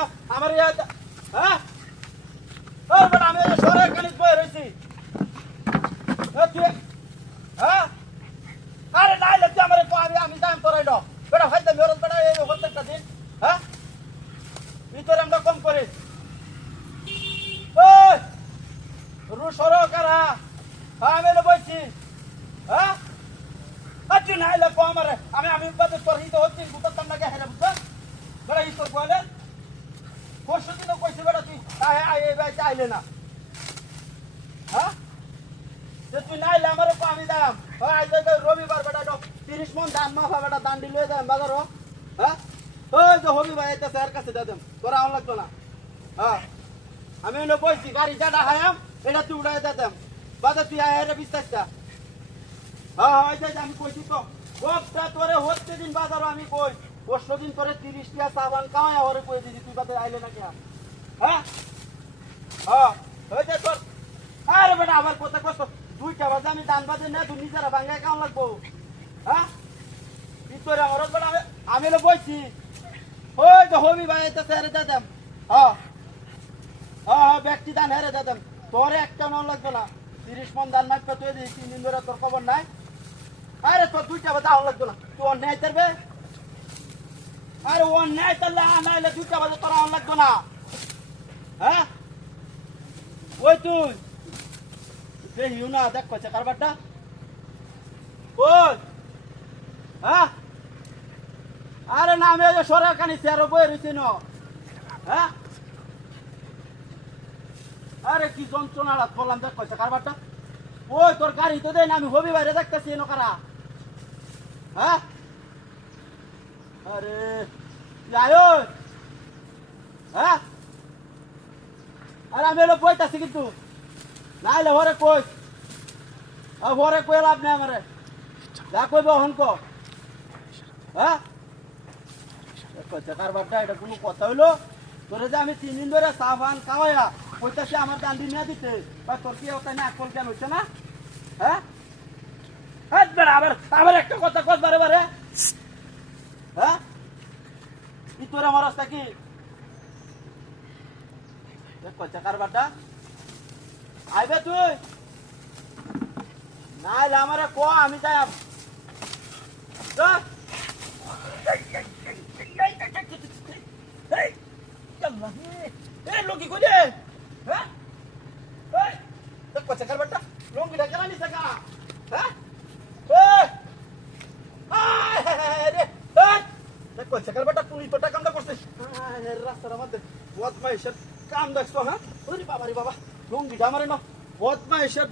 না আমার হ্যাঁ ওই বেটা আমি সরে কানিত বই রইছি তুই হ্যাঁ আরে নাই লাগছে আমার আমি দাম করাই দাও বেটা হয়তো মেরত বেটা এই প্রত্যেকটা দিন হ্যাঁ ভিতরে আমরা কম করি ওই রু সরো কারা আমি বলছি হ্যাঁ তুই নাই লাগবো আমার আমি তোর হিত হচ্ছি গুতাম না হেরে বুঝছো বেটা ই তোর বলে পরশু দিনও কইছি বেটা তুই চাইলে না হ্যাঁ তুই নাইলে আমার আমি দাম রবিবার বেটা 30 মন ধান মাফা বেটা দান্ডি লয়ে যাম বাজার হ্যাঁ ওই যে হবি ভাই এটা স্যার কাছে দাম তোরা আমার লাগতো না হ্যাঁ আমি এনে বলছি গাড়ি যাটা হায়াম এটা তুই উড়াই দাম বাজার তুই আয় বিশ্বাসটা হ্যাঁ আমি কইছি তো সবটা তোরে হচ্ছে দিন বাজারও আমি কই পরশু দিন তোরে 30 টা সাবান কামাই হরে কই দিছি তুই বাজারে আইলে না কে হ্যাঁ হ্যাঁ ওই যে তোর আরে বেটা আবার কত কষ্ট 2টা বাজে আমি দান বাজে না তুই নিজেরা ভাঙ্গায় কাম লাগবো হ্যাঁ ভিতরে আমার বেটা আমি এলো বইছি ওই যে হবি ভাই এটা হেরে দাম হ্যাঁ হ্যাঁ ব্যক্তি দান হেরে দাম তোরে একটা নাম লাগবে না 30 মন দান মাইপা তুই দিই 3 দিন ধরে তোর খবর নাই আরে তোর 2টা বাজে আউন লাগবে না তুই অন্যায় করবে আরে অন্যায় করলে নাইলে 2টা বাজে তোর আউন লাগবে না হ্যাঁ ওই তুই দেখিও না দেখ কইছে কারবারটা ওই হ্যাঁ আরে না আমি ওই সরে কানি চেয়ার বই রইছি ন হ্যাঁ আরে কি যন্ত্রণা লাগ বললাম দেখ কইছে কারবারটা ওই তোর গাড়ি তো দেন আমি হবি বাইরে দেখতেছি এনো কারা হ্যাঁ আরে যাই হ্যাঁ আরে আমি এলো বইতাছি কিন্তু নাইলে ঘরে কই ঘরে কই লাভ নেই আমারে যা কইব হনক হ্যাঁ কারবারটা এটা কোনো কথা হইলো তোরে যে আমি 3 দিন ধরে সাবান খাওয়াইয়া কইতাছি আমার দান্ডি নিয়ে দিতে তোর কি ওটা না কল কেন হচ্ছে না হ্যাঁ আবার একটা কথা কস বারে বারে হ্যাঁ কি তোর আমার রাস্তা কি কইছে কারবারটা আইবে তুই নাইলে আমারে ক আমি যাই লঙ্গি কই দে হ্যাঁ কইছে কারবারটা লঙ্গিটা কেন নিছে কা হ্যাঁ কইছে কারবারটা পুলিশ তো কামটা করছে রাস্তার মধ্যে বদমাইশের কাম দেখছো হ্যাঁ ওরে বাবা রে বাবা লঙ্গিটা আমারে না বদমাইশের